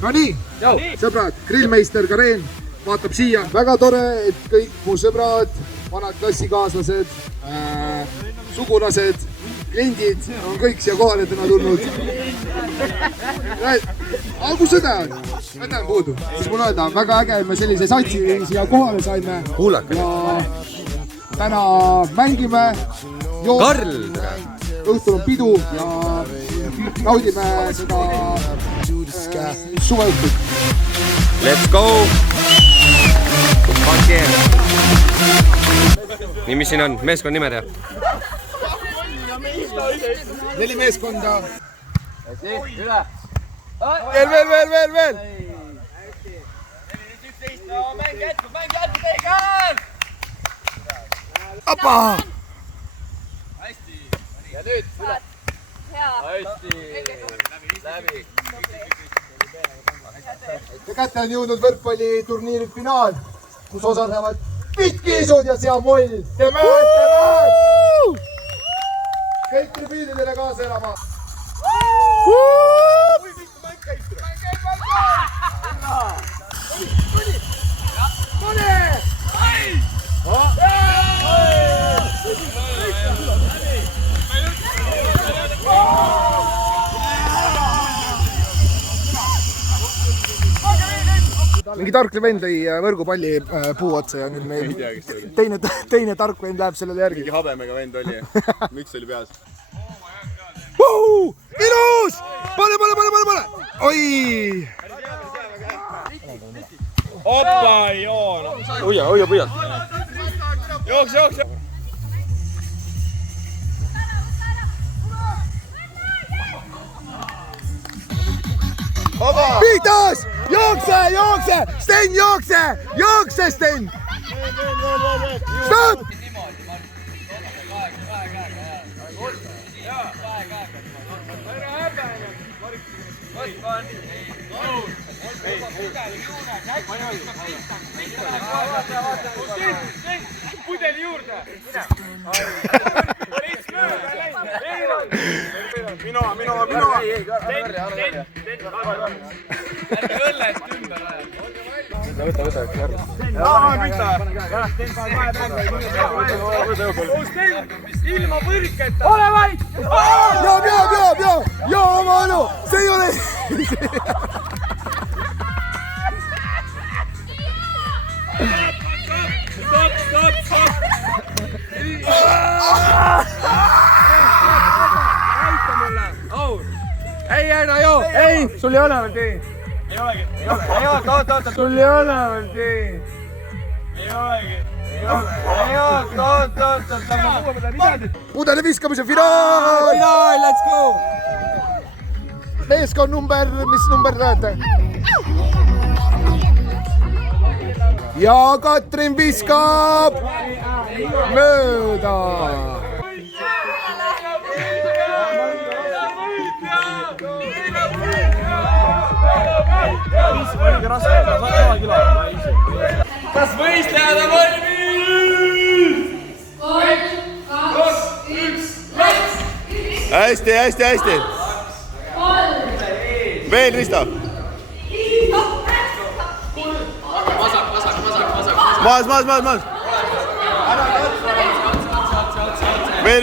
No nii, sõbrad, grillmeister Karen vaatab siia. Väga tore, et kõik mu sõbrad, vanad klassikaaslased, sugulased, kliendid on kõik siia kohale täna tulnud. Kus õde on? Õde on puudu. Siis mul öelda, väga äge, me sellise satsi siia kohale saime. Ja täna mängime. Karl! Õhtul on pidu ja naudime seda suveõhtut. Let's go! Nii, mis siin on? Meeskond nimed ja? 4 meeskonda. Üle! Veel! Mäng jätkub, teigel! Appa! Hästi! Ja nüüd üle! Hästi! Läbi! Ja kätte on jõudnud võrkpalliturniiri finaal, kus osalevad Pitkiisud ja Seamoll. Temööd! Kõik tribüünidele kaasa elama. Mingi tark vend lõi võrgupalli puu otsa ja nüüd meil teine tark vend läheb sellele järgi. Mingi habemega vend oli, müts oli peas. Ilus! Pane! Oi! Oppa, joo! Hoia püüad! Jooks! Pihtas! Jookse! Sten, jookse, Sten! Stop! Pudeli juurde! Minu! Ärge õllest ümber aja! Võta, ilma võrketa! Ole vait! Joo, oma õlu! See ei ole... Stop! Ei, ära joo! Ei, sul ei ole veel tee! Ei olegi! Oota! Sul ei ole veel tee! Ei olegi! Pudeli viskamise finaal! Let's go! Meeskond number, mis number näete? Ja Katrin viskab mööda! Kas võistlejad on valmis? 3, 2, 1, läks! Hästi! Veel, Risto! Maas! Veel!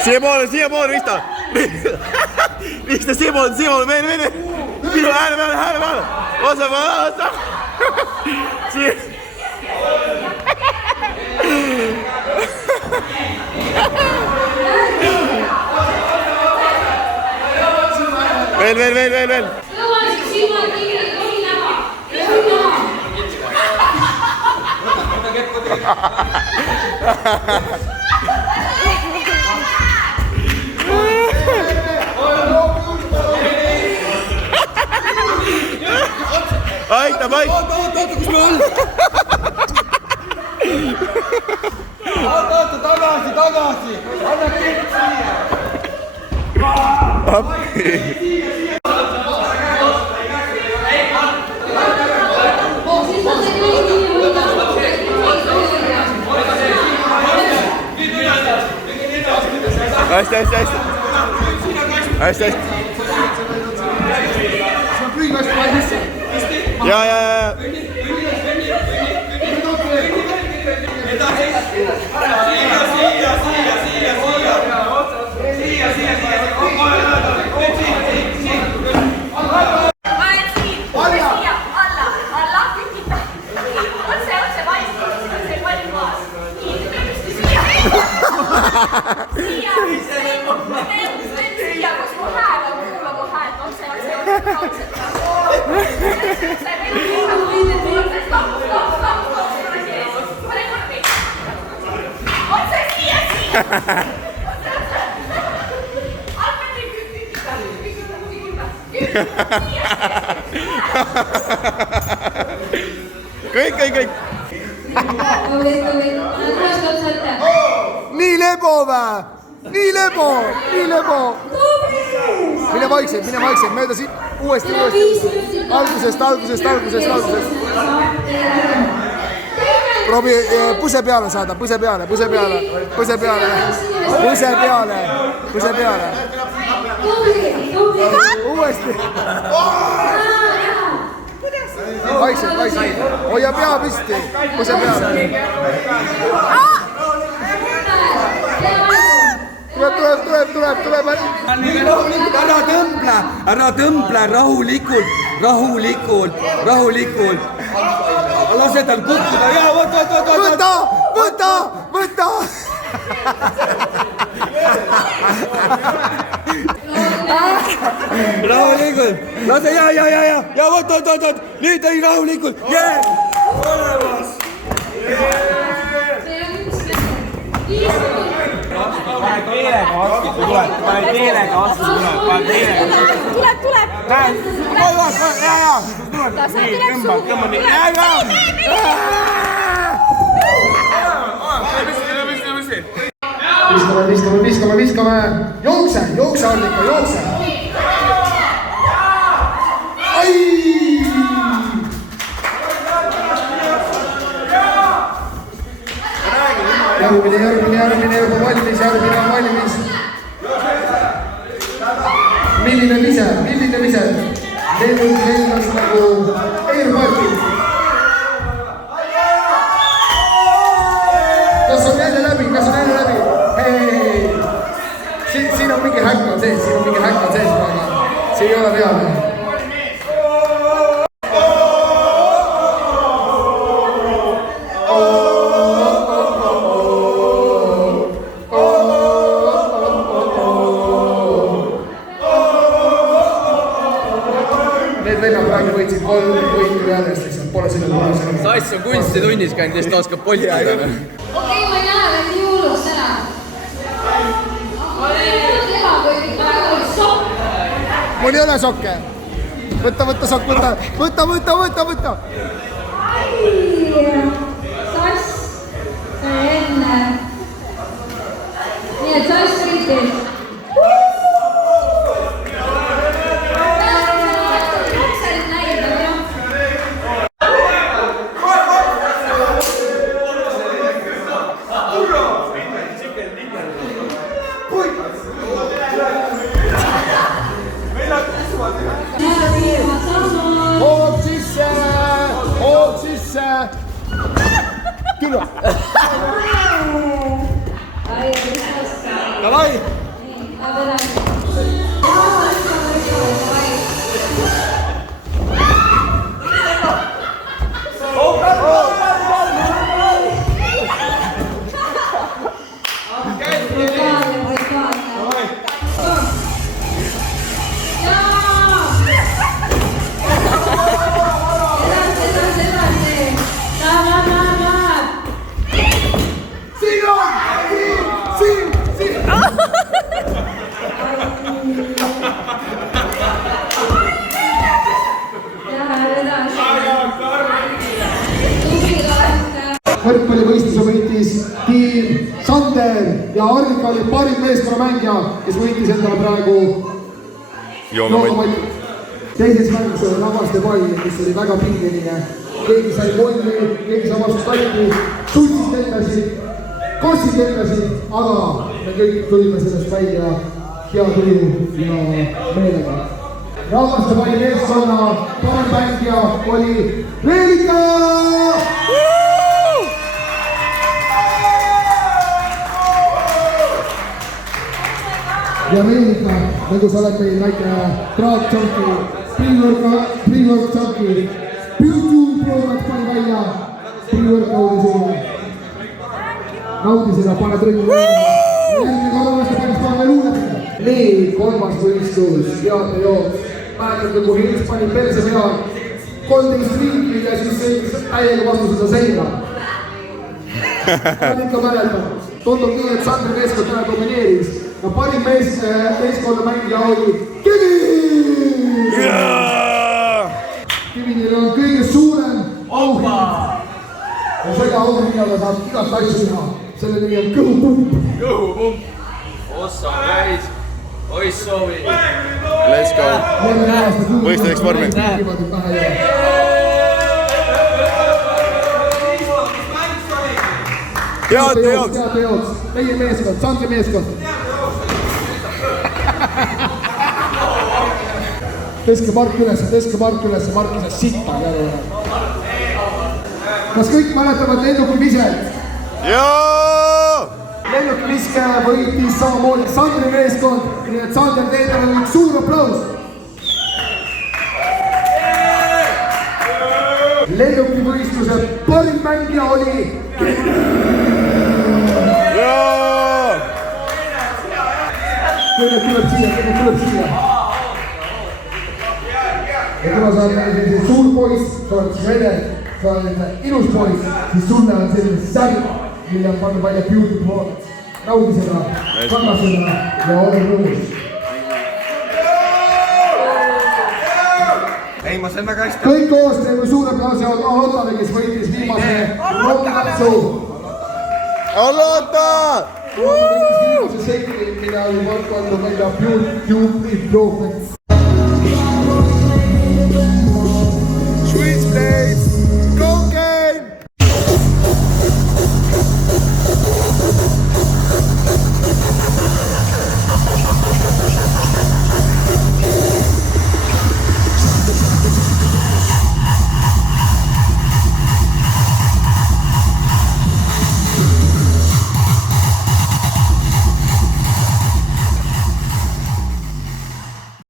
Siiapoole, Risto! Risto, siiapoole, veel! Minu hääle peale! Osa! Veel! Aitab! Oota, kus me oleme? Oota, tagasi! Anna kõik siia! hästi. hästi. ja. kõik. nii lebo vä? Nii lebo. Mine vaikselt, mööda siit. Uuesti. Algusest. Proovi puse peale saada, puse peale. Uuesti. Vaikselt. Hoia pea püsti, puse peale. Tuleb. Ära tõmble, rahulikult. Lase tal kukkuda ja võta. rahulikult, lase ja võt, nüüd ei rahulikult, olemas. Pane keelega vastu, tuleb. Viskame. Jookse, Allika, jookse. Ai! Järgmine juba valmis. Milline vise? Meil on nagu Airpoti. Kas on jälle läbi? Hei! Siin on mingi häkk on sees, aga see ei ole reaalne. Need vennad praegu võitsid 3 võitu järjest, lihtsalt pole selle puhas. Sass on kunstitunnis käinud, kes ta oskab polida. Okei, ma ei näe veel nii hulluks ära. Mul ei ole sokke. Võta sokk, võta. Sass, sai enne. Nii et Sass võitis. Hoog sisse. Kyllä. Davai. Võrkpallivõistluse võitis tiim Sander ja Arnika oli parim meeskonnamängija, kes võitis endale praegu joomapalli. Teises mängus oli Navaste pall, mis oli väga pingeline. Keegi sai kolmi, keegi sai vastu talli, suutsid edasi. kossid lendasid, aga me kõik tulime sellest välja hea tuju ja meelega. Rahvastepalli meeskonna paremängija oli Reelika! Ja Reelika, nagu sa oled meil väike traatšonki, pre-work-chonki, Beauty-prooved pani välja, pre-work-naudi sulle. Naudi seda, pane trõngi järgmine korralaste päris pange luuletada. Nii, kolmas võistlus, heade jooks. Mäletate, kui Hils pani perse peal 13 riiki ja siis täiega vastu seda seina. Ma ikka mäletan. Tundub nii, et Sandri meeskond täna domineeris. Ja parim meeskonna mängija oli Kivi! Kivinil on kõige suurem auhind. Ja selle auhinnaga saab igast asju teha. Selle nimi on kõhupump. Kõhupump. Ossa, guys. Ois soovi. Let's go. Võistleks vormi. Head jooks. Meie meeskond, Sandri meeskond. Teske Mark üles, Mark ise sitta järele. Kas kõik mäletavad lennuki viset? Jaa! Lennuki viske võitis samamoodi Sandri meeskond, nii et Sander teedele on üks suur aplaus. Lennuki võistluse parim mängija oli Jaa! Kõige tuleb siia. Ja kuna sa oled selline suur poiss, sa oled vene, sa oled ilus poiss, siis sulle on selline särg, mille on pannud välja Beauty-prooved. Naudi seda, kanna seda ja ole rõõmus. Ei, ma sain väga hästi. Kõik koos teeme suure aplausi Alotale, kes võitis viimase rokkatsu. Alota! Viimase sekki, mida oli pannud välja Beauty-prooved.